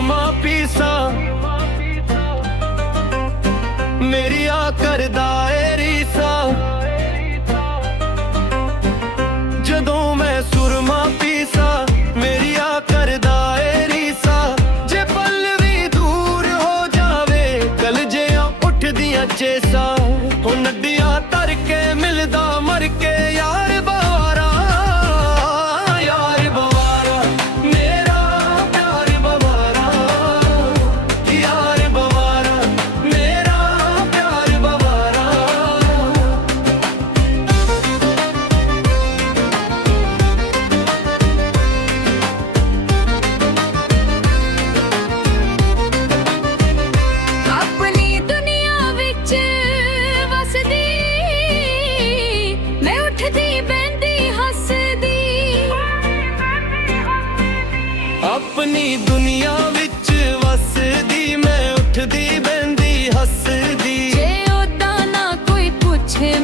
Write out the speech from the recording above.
ਸੁਰਮਾ ਪੀਸਾ ਮੇਰੀ ਆ ਕਰਦਾ ਏ ਰੀਸਾ। ਜਦੋਂ ਮੈਂ ਸੁਰਮਾ ਪੀਸਾ ਮੇਰੀ ਆ ਕਰਦਾ ਏ ਰੀਸਾ। ਜੇ ਪਲ ਵੀ ਦੂਰ ਹੋ ਜਾਵੇ ਕਲਜਿਆਂ ਉੱਠਦੀਆਂ ਚੇਸਾ। ਉਹ ਨੱਡੀਆਂ ਧਰ ਕੇ ਮਿਲਦਾ ਮਰ ਕੇ ਯਾਰ ਬਵਾਰਾ। ਯਾਰ ਬਵਾਰਾ ਮੇਰਾ ਪਿਆਰ ਬਵਾਰਾ। ਯਾਰ ਬਵਾਰਾ ਮੇਰਾ ਪਿਆਰ ਬਵਾਰਾ। ਆਪਣੀ ਦੁਨੀਆ ਵਿੱਚ ਵਸਦੀ ਮੈਂ ਉੱਠਦੀ ਬਹਿੰਦੀ ਹੱਸਦੀ। ਆਪਣੀ ਦੁਨੀਆ ਵਿੱਚ ਵਸਦੀ ਮੈਂ ਉੱਠਦੀ ਬਹਿੰਦੀ ਹੱਸਦੀ। ਜੇ ਉਦਾਂ ਨਾ ਕੋਈ ਪੁੱਛੇ